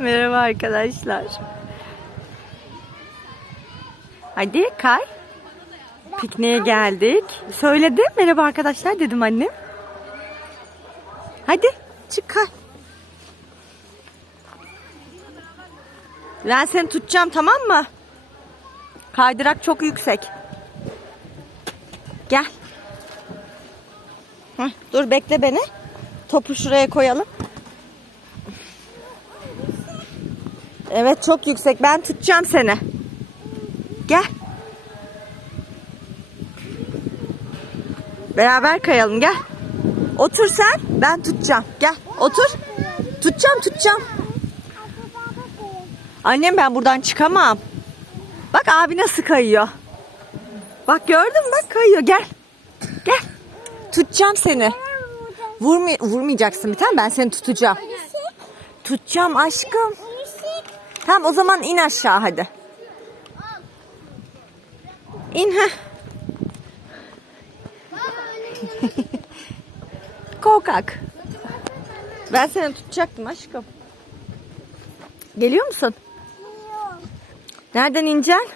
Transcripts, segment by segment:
Merhaba arkadaşlar. Hadi kay. Pikniğe geldik. Söyledim. Merhaba arkadaşlar dedim annem. Hadi çık kay. Ben seni tutacağım tamam mı? Kaydırak çok yüksek. Gel. Heh, dur bekle beni. Topu şuraya koyalım. Evet çok yüksek. Ben tutacağım seni. Gel. Beraber kayalım gel. Otur sen. Ben tutacağım. Gel. Otur. Tutacağım tutacağım. Annem ben buradan çıkamam. Bak abi nasıl kayıyor. Bak gördün mü? Bak kayıyor. Gel. Gel. Tutacağım seni. Vurmay vurmayacaksın bir tane. Ben seni tutacağım. Tutacağım aşkım. Tamam o zaman in aşağı hadi. İn ha. Korkak. Ben seni tutacaktım aşkım. Geliyor musun? Nereden ineceksin?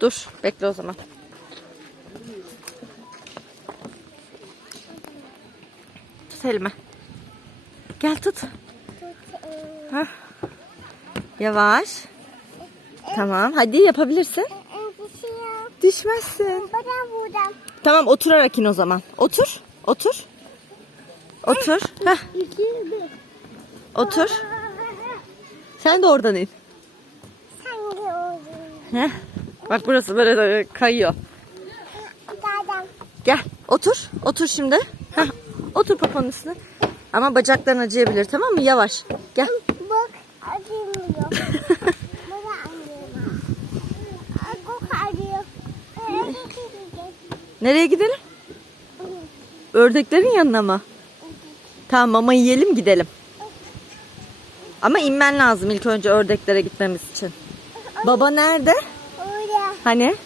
Dur bekle o zaman. Tut elime. Gel tut. Hah. Yavaş. Tamam hadi yapabilirsin. Düşmezsin. Buradan buradan. Tamam oturarak in o zaman. Otur. Otur. Otur. Heh, otur. Sen de oradan in. Sen de oldun. Heh. Bak burası böyle kayıyor. Gel otur. Otur şimdi. Heh. Otur papanın üstüne. Ama bacakların acıyabilir tamam mı? Yavaş. Gel. Acımıyor. Baba acıyor. Bak acıyor. Nereye gidelim? Ördeklerin yanına mı? Tamam mama yiyelim gidelim. Ama inmen lazım ilk önce ördeklere gitmemiz için. Baba nerede? Orada. Hani?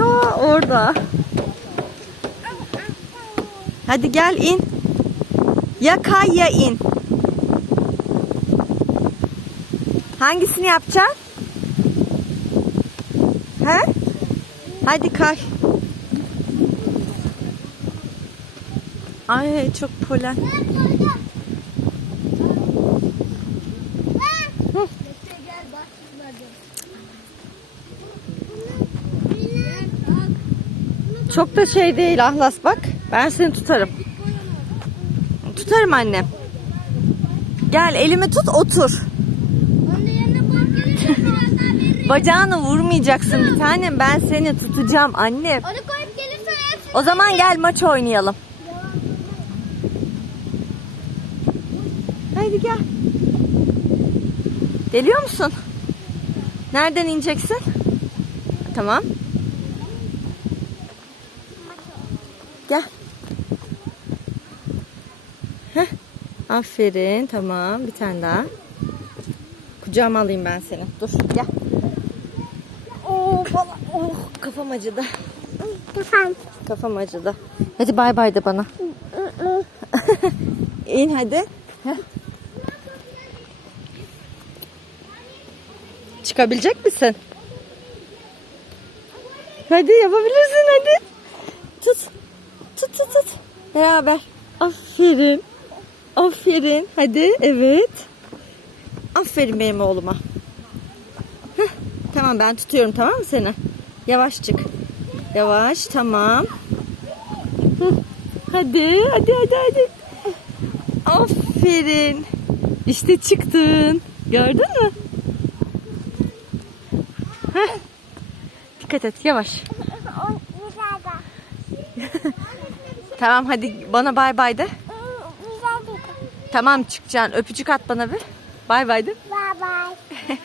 Aa orada. Hadi gel in. Ya kay ya in. Hangisini yapacaksın? He? Hadi kay. Ay çok polen. Çok da şey değil Ahlas bak. Ben seni tutarım. Tutarım annem. Gel elimi tut otur. Bacağını vurmayacaksın bir tanem. Ben seni tutacağım. Onu koyup hepsini O zaman gel maç oynayalım. Haydi gel. Geliyor musun? Nereden ineceksin? Tamam. Gel. Heh. Aferin. Tamam. Bir tane daha. Kucağıma alayım ben seni. Dur. Gel. Bana. Oh, kafam acıdı. Efendim. Kafam acıdı. Hadi bay bay de bana. İn hadi. Heh. Çıkabilecek misin? Hadi yapabilirsin hadi. Tut. Tut tut tut. Beraber. Aferin. Aferin. Hadi evet. Aferin benim oğluma. Heh. Tamam ben tutuyorum tamam mı seni? Yavaş çık. Yavaş tamam. Hı. Hadi hadi hadi hadi. Aferin. İşte çıktın. Gördün mü? Heh. Dikkat et yavaş. Tamam hadi bana bay bay de. Tamam çıkacaksın. Öpücük at bana bir. Bay bay de. Bye bye.